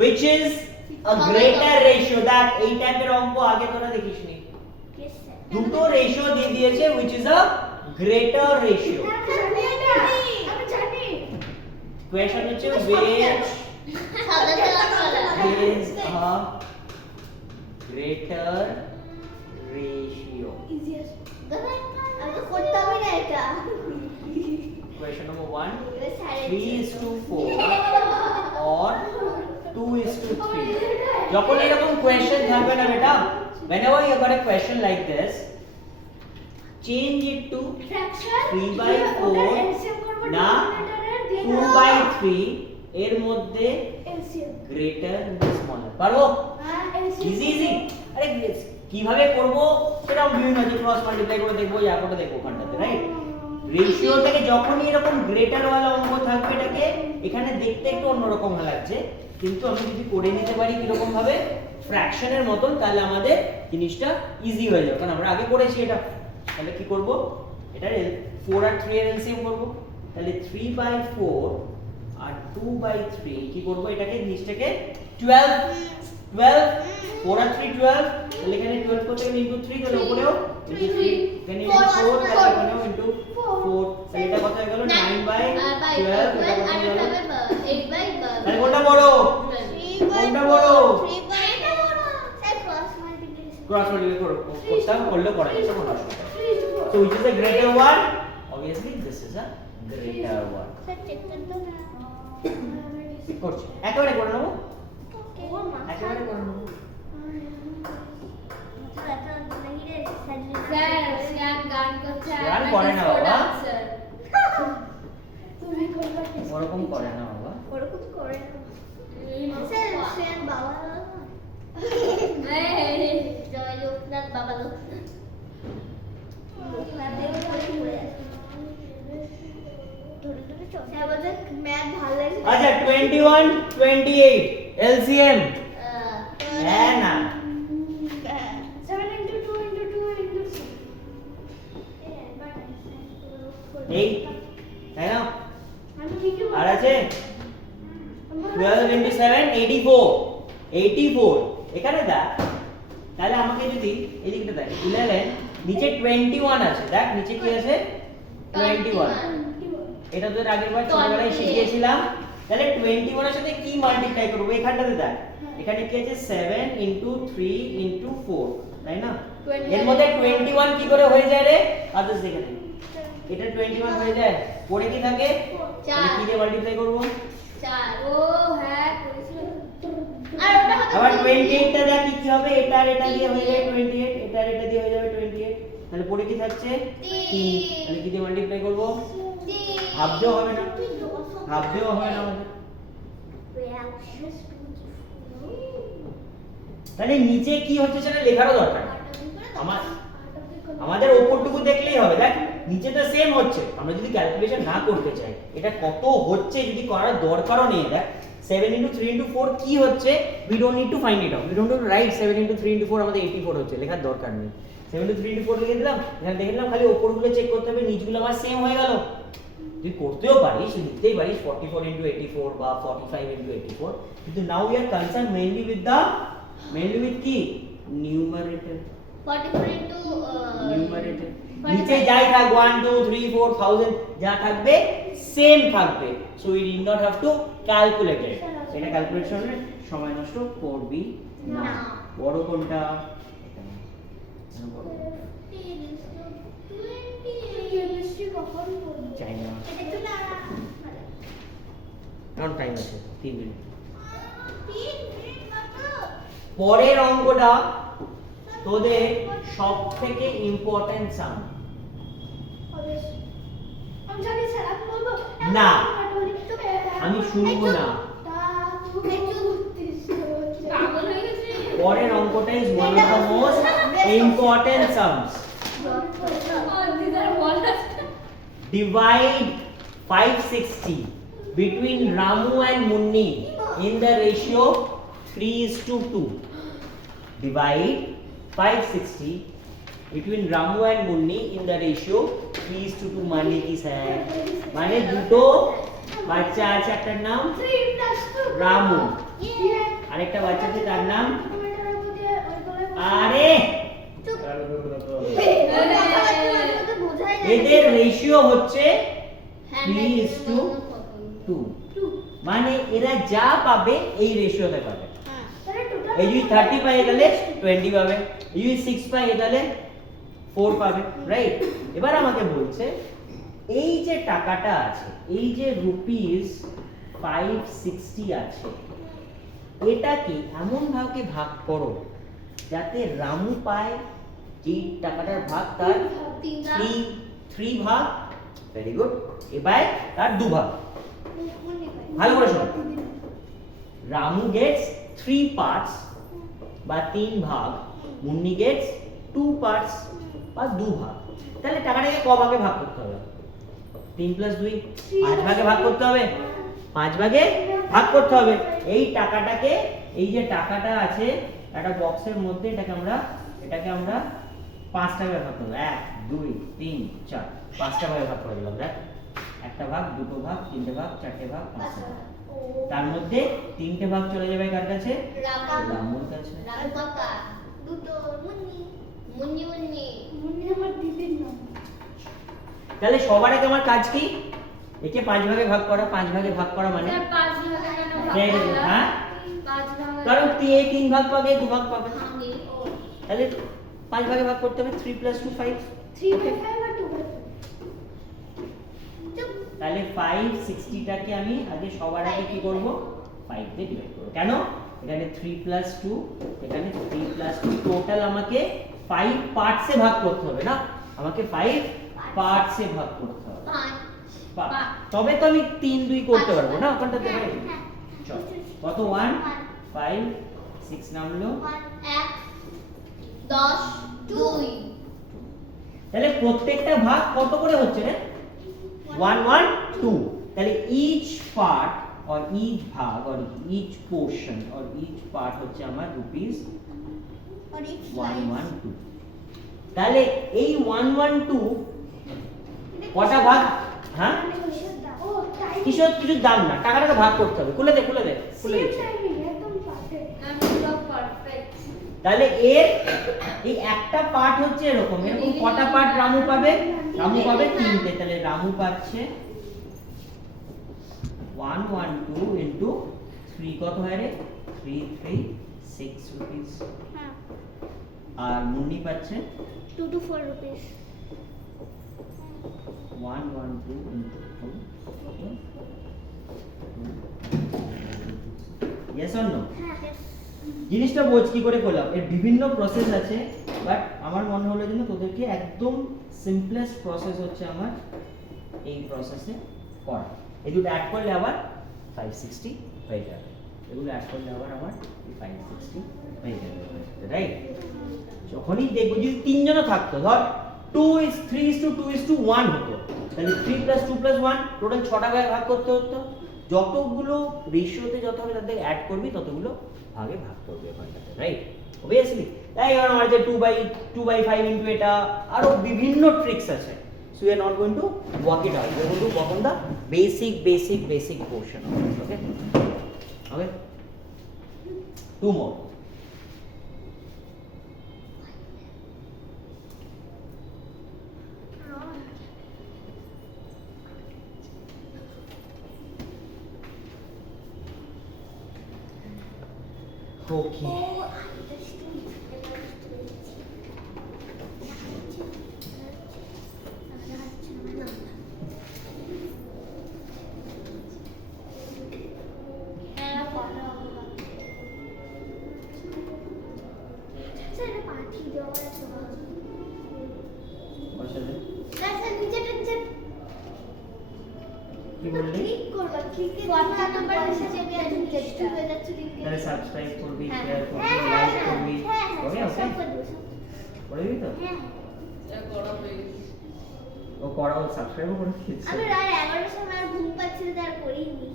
which is a greater ratio that এই টাইপের অঙ্ক আগে তোরা দেখিসনি দুটো রেশিও দিয়ে দিয়েছে which is a greater ratio question হচ্ছে which is a greater ratio question number 1 3:4 or 2:3 যখন এরকম কোশ্চেন থাকবে না বেটা whenever you got a question like this change it to 3/4 না 2/3 এর মধ্যে greater smaller পারো ইজি ইজি আরে কিভাবে করব সেটা বিভিন্ন আছে ক্রস মাল্টিপ্লাই করে দেখবো ইয়া করে দেখবো ওখানটাতে রাইট রেশিও থেকে যখনই এরকম গ্রেটার ওয়ালা অঙ্ক থাকবে এটাকে এখানে দেখতে একটু অন্যরকম লাগছে কিন্তু আমি যদি করে নিতে পারি কিরকম ভাবে ফ্র্যাকশনের মতন তাহলে আমাদের জিনিসটা ইজি হয়ে যাবে কারণ আমরা আগে করেছি এটা তাহলে কি করব এটা 4 আর 3 এর এলসিএম করব তাহলে 3/4 আর 2/3 কি করব এটাকে নিচটাকে 12 4 আর 3 12 তাহলে এখানে 12 করতে গেলে ইনটু 3 তাহলে উপরেও ইনটু 3 এখানে ইনটু 4 তাহলে এখানেও ইনটু 4 তাহলে এটা কত হয়ে গেল 9/12 এটা কত হয়ে গেল 8/12 তাহলে কোনটা বড় কোনটা বড় ক্রস মাল্টিপ্লাই করতে করলে করা যাচ্ছে কোনো অসুবিধা নেই so which is the greater one obviously this is a greater one করছি একেবারে করে নেব একেবারে করে নেব গান করে না বাবা ওরকম করে না বাবা ওরকম করে না স্যার শ্রেয়ান বাবা জয় লোকনাথ বাবা লোকনাথ আচ্ছা 21 28 এলসিএম হ্যাঁ না 7 into 2 into 2 into 6 এই তাই না আমি ঠিকই আর আছে 12 into 7 84 84 এখানে দেখ তাহলে আমাকে যদি এদিকটা দেখ 11 নিচে 21 আছে দেখ নিচে কি আছে 21 এটা তো আগের বার ছোটবেলায় শিখিয়েছিলাম তাহলে 21 এর সাথে কি মাল্টিপ্লাই করব এখানটাতে দেখ এখানে কি আছে 7 into 3 into 4 তাই না এর মধ্যে 21 কি করে হয়ে যায় রে আদেশ দেখে নে এটা 21 হয়ে যায় পরে কি থাকে তাহলে কি দিয়ে মাল্টিপ্লাই করব 4 ও হ্যাঁ করেছিল আর ওটা হবে আবার 28 টা দেখ কি হবে এটা আর এটা দিয়ে হয়ে যায় 28 এটা আর এটা দিয়ে হয়ে যাবে 28 তাহলে পরে কি থাকছে 3 তাহলে কি দিয়ে মাল্টিপ্লাই করব হাফ দিও হবে না হাফ দিও হবে না আমাদের তাহলে নিচে কি হচ্ছে সেটা লেখারও দরকার আমাদের উপরটুকু দেখলেই হবে দেখ নিচে তো সেম হচ্ছে আমরা যদি ক্যালকুলেশন না করতে চাই এটা কত হচ্ছে যদি করার দরকারও নেই দেখ 7 into 3 into 4 কি হচ্ছে we don't need to find it out we don't need to write 7 into 3 into 4 আমাদের 84 হচ্ছে লেখার দরকার নেই 7 into 3 into 4 লিখে দিলাম এখানে দেখে নিলাম খালি উপরগুলো চেক করতে হবে নিচগুলো আমার সেম হয়ে গেল তুই করতেও পারিস লিখতেই পারিস 44 into 84 বা 45 into 84 কিন্তু now we are concerned mainly with কি numerator 44 into numerator নিচে যাই থাক 1 2 3 4 1000 যা থাকবে সেম থাকবে so we did not have to calculate it এটা ক্যালকুলেশনের সময় নষ্ট করবি না বড় কোনটা চাই না কারণ টাইম আছে 3 মিনিট পরের অঙ্কটা তোদের সবথেকে ইম্পর্টেন্ট সাম না আমি শুনবো না পরের অঙ্কটা is one of the most important sums divide 560 between Ramu and Munni in the ratio 3:2 divide 560 between Ramu and Munni in the ratio 3:2 माने की है माने দুটো বাচ্চা আছে একটার নাম রামু, আরেকটা বাচ্চা আছে তার নাম আরে এদের রেশিও হচ্ছে 3:2, মানে এরা যা পাবে এই রেশিওতে পাবে। এই যদি 30 পায় তাহলে 20 পাবে, এই যদি 6 পায় তাহলে 4 পাবে, রাইট? এবার আমাকে বলছে এই যে টাকাটা আছে, এই যে রুপিস 560 আছে, এটাকে এমন ভাবে ভাগ করো যাতে রামু পায় যে টাকাটার ভাগ তার 3 ভাগ। Very good. এবার তার 2 ভাগ। ভালো করে শোনো, রামু গেটস 3 পার্টস বা 3 ভাগ, মুন্নি গেটস 2 পার্টস বা 2 ভাগ। তাহলে টাকাটাকে ক ভাগে ভাগ করতে হবে? 3 + 2 5 ভাগে ভাগ করতে হবে, 5 ভাগে ভাগ করতে হবে। এই টাকাটাকে, এই যে টাকাটা আছে একটা বক্সের মধ্যে, এটাকে আমরা 5টা ভাগে ভাগ করব। 1 2 3 4, 5টা ভাগে ভাগ করে দিলাম। দেখ, একটা ভাগ, দুটো ভাগ, তিনটে ভাগ, চারটে ভাগ, পাঁচটা ভাগ। তার মধ্যে 3টে ভাগ চলে যাবে কার কাছে? রামুর কাছে। তাহলে সবার আগে আমার কাজ কি? একে 5 ভাগে ভাগ করা। 5 ভাগে ভাগ করা মানে হ্যাঁ, কারণ 3 ভাগ পাবে, 2 ভাগ পাবে, তাহলে 5 ভাগে ভাগ করতে হবে। 3 + 2 5, 3/5 আর 2/5। তাহলে 560টাকে আমি আগে সবার আগে কি করব? 5 দিয়ে ডিভাইড করব। কেন? এখানে 3 + 2, এখানে 3 + 2, টোটাল আমাকে 5 পার্টসে ভাগ করতে হবে না, আমাকে 5 পার্টসে ভাগ করতে হবে। তবে তো আমি 3 2 করতে পারবো না ওখানটাতে। চল, কত? 1 5 6 নামলো 1 10 2। তাহলে প্রত্যেকটা ভাগ কত করে হচ্ছে রে? 1 1 2। তাহলে each part or each ভাগ or each portion or each part হচ্ছে আমার রুপিস 112। তাহলে এই 112 কটা ভাগ? হ্যাঁ, কিছু দাম না, টাকাটাকে ভাগ করতে হবে। খুলে দে তাহলে এর এই একটা পার্ট হচ্ছে এরকম কটা পার্ট রামু পাবে? রামু পাবে 3টে। তাহলে রামু পাচ্ছে 112 ইনটু 3, কত হয় রে? 3 3 6 রুপিস। আর মুন্নি পাচ্ছে 2 to 4 rupees। 112 into 2। Yes or no? জিনিসটা বোঝ কি করে করলাম। এর বিভিন্ন প্রসেস আছে, বাট আমার মনে হলো যে তোদেরকে একদম সিম্পলেস্ট প্রসেস হচ্ছে আমার এই প্রসেসে করা। এই দুটো অ্যাড করলে আবার 560 হয়ে যাবে, এগুলো অ্যাড করলে আবার আমার 560 হয়ে যাবে, রাইট? যখনই দেখবো যদি 3 জনও থাকতো, ধর 3:2:1 হতো, তাহলে 3 + 2 + 1 টোটাল 6টা ভাগ করতে হতো। যতগুলো রেশিওতে যত হবে তাদের অ্যাড করবি ততগুলো ভাগে ভাগ করবে ওখানটাতে, রাইট? অবভিয়াসলি। তাই এবার আমার যে 2/5 ইনটু এটা, আরো বিভিন্ন ট্রিক্স আছে। So we are not going to work it out. We are going to work on the basic portion of it. Okay? 2 more. Okay. তাহলে সাবস্ক্রাইব করবি, শেয়ার করবি, লাইক করবি, ওকে ওকে করে দিবি তো? ও করা, ও সাবস্ক্রাইবও করে দিয়েছে। আমি রাত 11টার সময় আর ঘুম পাচ্ছিল তার করিনি,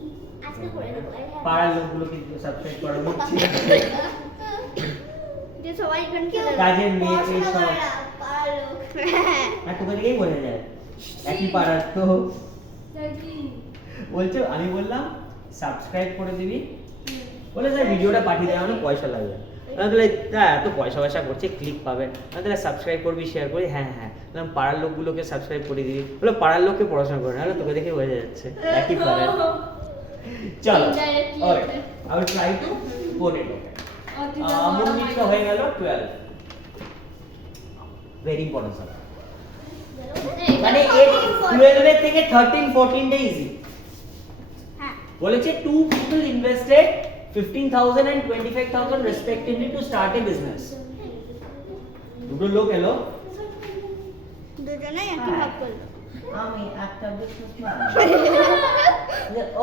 আজকে করে দেব। পাড়ার লোকগুলোকে সাবস্ক্রাইব করা হচ্ছে যে সবাই এখানে কাজের মেয়ে এই সব পাড়ার লোক। না, তোকে দেখেই বোঝা যায় একই পাড়ার তো। বলছে আমি বললাম সাবস্ক্রাইব করে দিবি, বলে স্যার ভিডিওটা পাঠিয়ে দেওয়া মানে পয়সা লাগবে। আমি বলে এত পয়সা পয়সা করছে ক্লিক পাবে, আমি তাহলে সাবস্ক্রাইব করবি শেয়ার করি, হ্যাঁ হ্যাঁ বললাম পাড়ার লোকগুলোকে সাবস্ক্রাইব করে দিবি, বলে পাড়ার লোককে পড়াশোনা করে না, তোকে দেখে বোঝা যাচ্ছে একই পাড়ার। চলো okay I will try to code it. Okay মুন্নিটা হয়ে গেল 12, ভেরি ইম্পর্টেন্ট সাবজেক্ট। মানে 12 এর থেকে 13 14 টা ইজি। বলেছে two people invested 15,000 and 25,000 respectively to start a business. দুটো লোক এলো, দুজনেই একই ভাগ করলো। আমি একটা বিজনেসম্যান।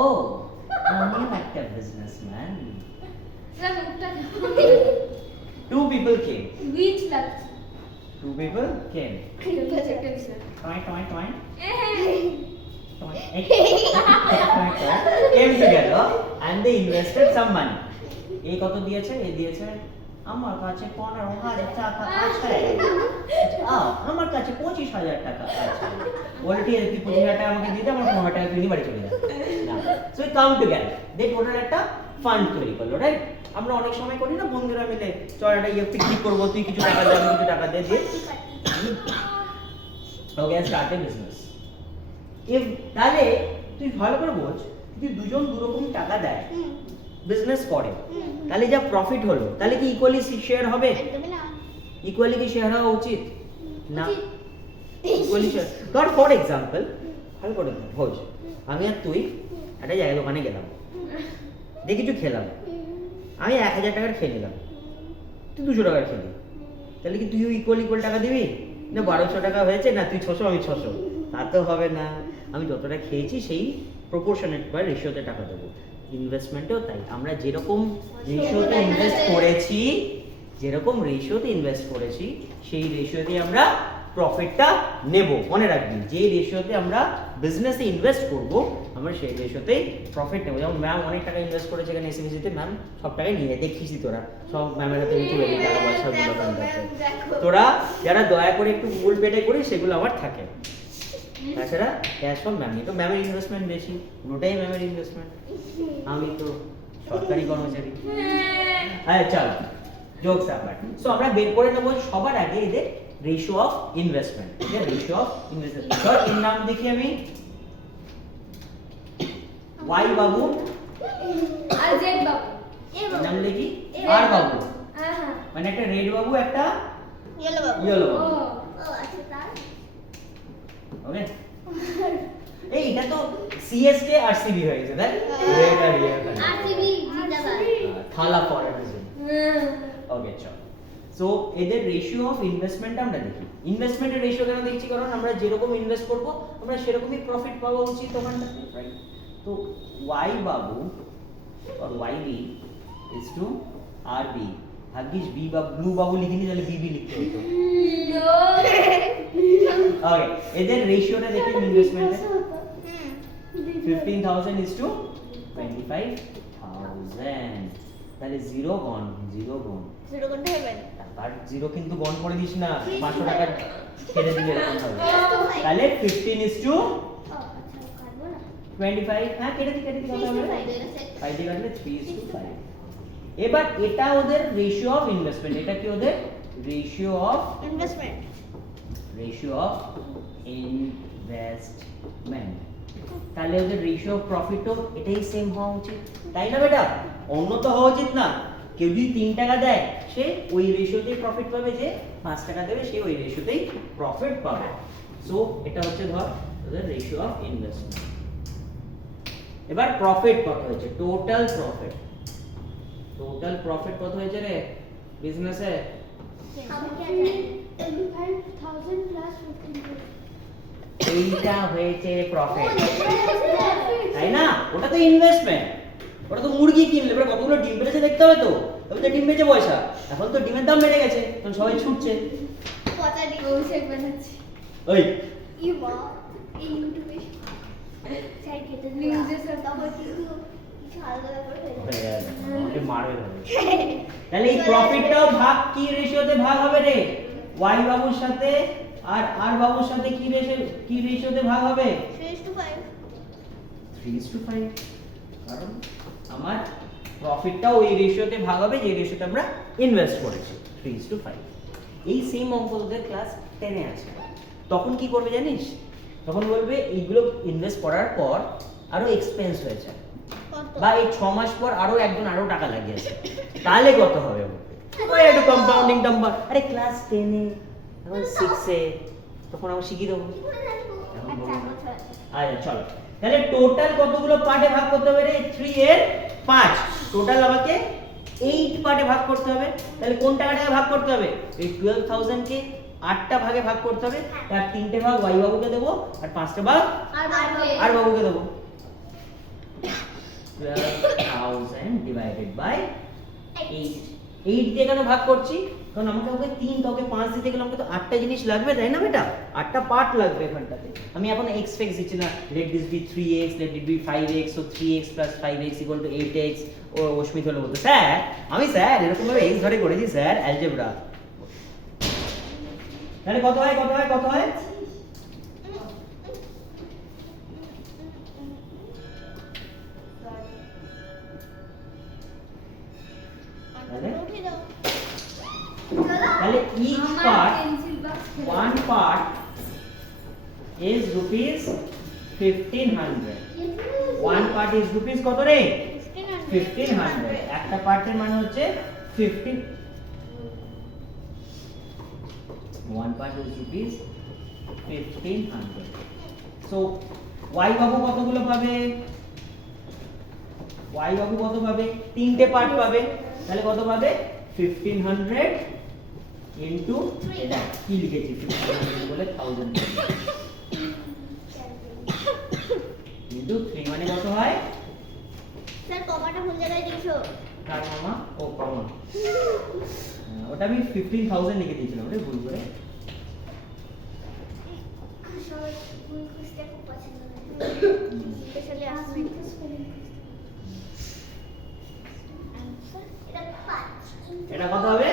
ও আমি একটা বিজনেসম্যান। স্যার মুখটা Two people came. বিচ লাগছে। Two people came. এটা একটা বিষয়। Toy toy toy. Came together and they invested some money. এই কত দিয়েছে? এই দিয়েছে আমার কাছে 15,000 টাকা আছে। আমার কাছে 25,000 টাকা আছে। বলে ঠিক আছে তুই 25,000 টাকা আমাকে দিয়ে দে, আমার 15,000 টাকা তুই নিয়ে বাড়ি চলে যা। So we come together, they total একটা ফান্ড তৈরি করলো, রাইট? আমরা অনেক সময় করি না বন্ধুরা মিলে, চল একটা পিকনিক করবো, তুই কিছু টাকা দে আমি কিছু টাকা দিয়ে ওকে স্টার্ট এ বিজনেস। তাহলে তুই ভালো করে বোঝ, যদি দুজন দুরকম টাকা দেয় বিজনেস করে, তাহলে যা প্রফিট হলো তাহলে কি ইকুয়ালি শেয়ার হবে? একদমই না। ইকুয়ালি কি শেয়ার হওয়া উচিত না? Equally share. ধর ফর এক্সাম্পল, ভালো করে বোঝ, আমি আর তুই একটা জায়গায় দোকানে গেলাম, দিয়ে কিছু খেলাম, আমি 1,000 টাকার খেয়ে নিলাম, তুই 200 টাকার খেলি, তাহলে কি তুইও ইকুয়াল টাকা দিবি? না 1200 টাকা হয়েছে, না তুই 600 আমি 600, তা তো হবে না। আমি যতটা খেয়েছি সেই প্রপোর্শনেট বা রেশিওতে টাকা দেবো। ইনভেস্টমেন্টেও তাই, আমরা যেরকম রেশিওতে ইনভেস্ট করেছি সেই রেশিওতে আমরা প্রফিটটা নেব। মনে রাখবি, যে রেশিওতে আমরা বিজনেসে ইনভেস্ট করব আমরা সেই রেশিওতেই প্রফিট নেব। যেমন ম্যাম অনেক টাকা ইনভেস্ট করেছে এখানে এসএমসিতে, ম্যাম সব টাকাই নিয়ে দেখিসই, তোরা সব ম্যামের হাতে চলে গেছে টাকা পয়সাগুলো। তোরা যারা দয়া করে একটু গুগল পেটে করিস সেগুলো আমার থাকে, তাছাড়া ক্যাশ সব ম্যাম নিয়ে। তো ম্যামের ইনভেস্টমেন্ট বেশি, পুরোটাই ম্যামের ইনভেস্টমেন্ট, আমি তো সরকারি কর্মচারী। হ্যাঁ চল জোকস আবার। সো আমরা বের করে নেব সবার আগে এদের রেশিও অফ ইনভেস্টমেন্ট। ঠিক আছে, রেশিও অফ ইনভেস্টমেন্ট। ধর এর নাম দেখি আমি ওয়াই বাবু আর জেড বাবু। এর নাম লিখি আর বাবু, হ্যাঁ মানে একটা রেড বাবু একটা ইয়েলো বাবু। ইয়েলো বাবু। ও আচ্ছা তার ওকে এই এটা তো সিএসকে আরসিবি হয়ে গেছে, তাই রেড আর ইয়েলো আরসিবি জিন্দাবাদ। থালা ফরেনার জন্য। ওকে চল। সো এদের রেশিও অফ ইনভেস্টমেন্ট আমরা দেখি। ইনভেস্টমেন্টের রেশিও কেন দেখছি? কারণ আমরা যেরকম ইনভেস্ট করব আমরা সেরকমই প্রফিট পাওয়া উচিত ওখানটাতে, রাইট? তো Y Babu or YB is to RB। ভাগ্যিস বি বা ব্লু বাবু লিখিনি, তাহলে বিবি লিখতে হতো। ওকে এদের রেশিওটা দেখি ইনভেস্টমেন্টে। 15,000 is to 25,000, তাহলে জিরো গন। জিরো কোনটা হবে? আর জিরো কিন্তু গন করে দিস না, 500 টাকা ছেড়ে দিবি এরকম হবে। তাহলে 15 is to ও আচ্ছা কাটবো না। 25, হ্যাঁ কেটে দি কত হবে? 5 দিয়ে কাটলে 3 is to 5। এবার এটা ওদের রেশিও অফ ইনভেস্টমেন্ট। এটা কি ওদের রেশিও অফ ইনভেস্টমেন্ট। তাহলে ওদের রেশিও অফ প্রফিটও এটাই সেম হওয়া উচিত, তাই না বেটা? অন্য তো হওয়া উচিত না। কেউ যদি 3 টাকা দেয় সে ওই রেশিওতেই প্রফিট পাবে, যে 5 টাকা দেবে সে ওই রেশিওতেই প্রফিট পাবে। সো এটা হচ্ছে ধর ওদের রেশিও অফ ইনভেস্টমেন্ট। এবার প্রফিট কত হয়েছে? টোটাল প্রফিট কত হয়েছে রে বিজনেসে? 25,000 plus 15,000। এইটা হয়েছে প্রফিট, তাই না? ওটা তো ইনভেস্টমেন্ট, ওটা তো মুরগি কিনলে এবার কতগুলো ডিম পেড়েছে দেখতে হবে তো, তবে তো ডিম বেচে পয়সা। এখন তো ডিমের দাম বেড়ে গেছে, এখন সবাই ছুটছে। পচা ডিম শেক বানাচ্ছি। ওই ই মা এই ইউটিউবে চাই খেতে নিউজে সব তখন কিন্তু কিছু আলাদা করে হয়ে যাবে, আমাকে মারবে ধরে। তাহলে এই প্রফিটটাও ভাগ কি রেশিওতে ভাগ হবে রে? ওয়াই বাবুর সাথে আর আর বাবুর সাথে কি রেশিওতে ভাগ হবে? 3:5। 3:5, কারণ আমার প্রফিটটাও ওই রেশিওতে ভাগ হবে যে রেশিওতে আমরা ইনভেস্ট করেছি, 3:5। এই সেম অঙ্ক তোদের ক্লাস 10 এ আছে। তখন কি করবে জানিস? তখন বলবে এইগুলো ইনভেস্ট করার পর আরো এক্সপেন্স হয়েছে, বা এই 6 মাস পর আরো একজন আরো টাকা লাগিয়েছে, তাহলে কত হবে? ওই একটু কম্পাউন্ডিং নাম্বার। আরে ক্লাস 10 এ, এখন 6 এ, তখন আমরা শিখিয়ে দেবো। আচ্ছা চলো, তাহলে টোটাল কতগুলো পার্টে ভাগ করতে হবে রে? 3 এর 5। টোটাল আমাকে 8 পার্টে ভাগ করতে হবে। তাহলে কোন টাকাটাকে ভাগ করতে হবে? এই 12,000 কে 8টা ভাগে ভাগ করতে হবে। তার 3টে ভাগ ওয়াই বাবুকে দেবো, আর 5টে ভাগ আর বাবুকে দেবো। 12,000 ডিভাইডেড বাই 8। 8 দিয়ে কেন ভাগ করছি? কারণ আমাকে ওকে 3 তোকে 5 দিতে গেলে আমাকে তো 8টা জিনিস লাগবে, তাই না বেটা? 8টা পার্ট লাগবে এখানটাতে। আমি এখন x ফেক্স দিচ্ছি না, let this be 3x, let it be 5x, so 3x plus 5x equal to 8x। ও অস্মিত হলো বলতে, স্যার আমি স্যার এরকম ভাবে x ধরে করেছি স্যার অ্যালজেব্রা। তাহলে কত হয় কত হয় কত হয়? তাহলে each part, one part is rupees 1500. One part is rupees কত রে? 1500। একটা পার্টের মানে হচ্ছে 15। One part is rupees 1500. So y বাবু কতগুলো পাবে? y বাবু কত পাবে? 3টে পার্ট পাবে। তাহলে কত পাবে? 1500 ইনটু, এটা কি লিখেছি? 1500 বলে 1000 ইনটু 3 মানে কত হয়? স্যার কমাটা ভুল জায়গায় দিয়েছো। কার মামা? ও কমা। ওটা আমি 15,000 লিখে দিয়েছিলাম রে ভুল করে। সবাই ভুল খুঁজতে খুব পছন্দ করে, স্পেশালি আসলে এটা কত হবে?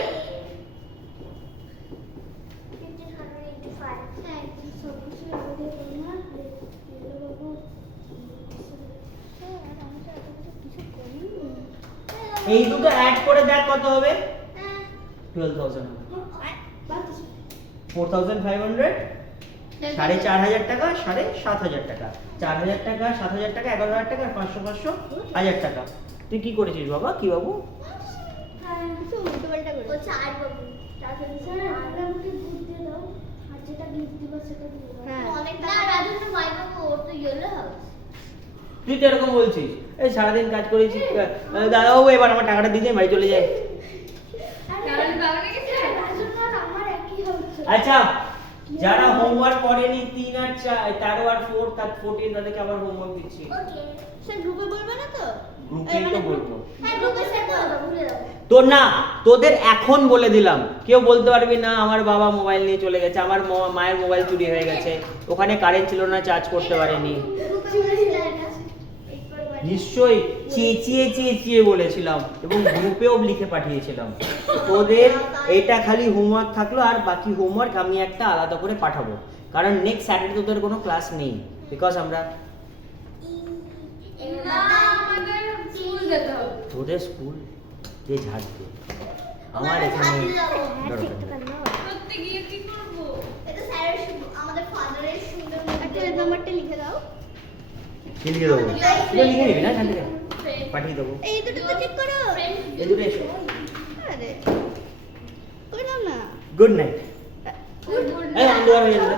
1500 into 5। হ্যাঁ, সব কিছু আমাদের করোনা দিলো বাবু। স্যার আমি তো এত কিছু করিনি। এই দুটো অ্যাড করে দেখ কত হবে? 12,000 হবে। 4,500 4,500 টাকা, 7,500 টাকা, 4,000 টাকা, 7,000 টাকা, 11,000 টাকা, 500 500 1000 টাকা। তুই কি করেছিস বাবা? কি বাবু? কিছু উল্টোপাল্টা করে। ও চার বাবু। তাড়াতাড়ি স্যার আমাকে দুধ দিয়ে দাও। আর যেটা গিফট দিব সেটা দিয়ে দাও। হ্যাঁ। অনেক না রাজু তো ভাই বাবু ওর তো ইয়েলো হাউস। তুই তো এরকম বলছিস, এই সারাদিন কাজ করেছি, দাদা বাবু এবার আমার টাকাটা দিয়ে দে, বাড়ি চলে যায়। আচ্ছা, যারা হোমওয়ার্ক করেনি 3 আর 4, 13 আর 4, 14 তাদেরকে আবার হোমওয়ার্ক দিচ্ছি। ওকে স্যার গ্রুপে বলবে না তো? গ্রুপেই তো বলবো। হ্যাঁ গ্রুপে স্যার বলবো, ভুলে যাও। তোর না, তোদের এখন বলে দিলাম, কেউ বলতে পারবি না আমার বাবা মোবাইল নিয়ে চলে গেছে, আমার মায়ের মোবাইল চুরি হয়ে গেছে, ওখানে কারেন্ট ছিল না, চার্জ করতে পারেনি। নিশ্চয়ই চেঁচিয়ে চেঁচিয়ে বলেছিলাম এবং গ্রুপেও লিখে পাঠিয়েছিলাম। তোদের এটা খালি হোমওয়ার্ক থাকলো, আর বাকি হোমওয়ার্ক আমি একটা আলাদা করে পাঠাবো, কারণ নেক্সট স্যাটারডে তোদের কোনো ক্লাস নেই, বিকজ আমরা তোদের স্কুল যে ঝাড়বে, আমার এখানে নাম্বারটা লিখে দাও। লিখে দেবো, লিখে নিবি না, এখান থেকে পাঠিয়ে দেবো। এই দুটো তো চেক করো। এই দুটো এসো। আরে কই নাও না। Good night. এই আন্দোলন হয়ে যাবে।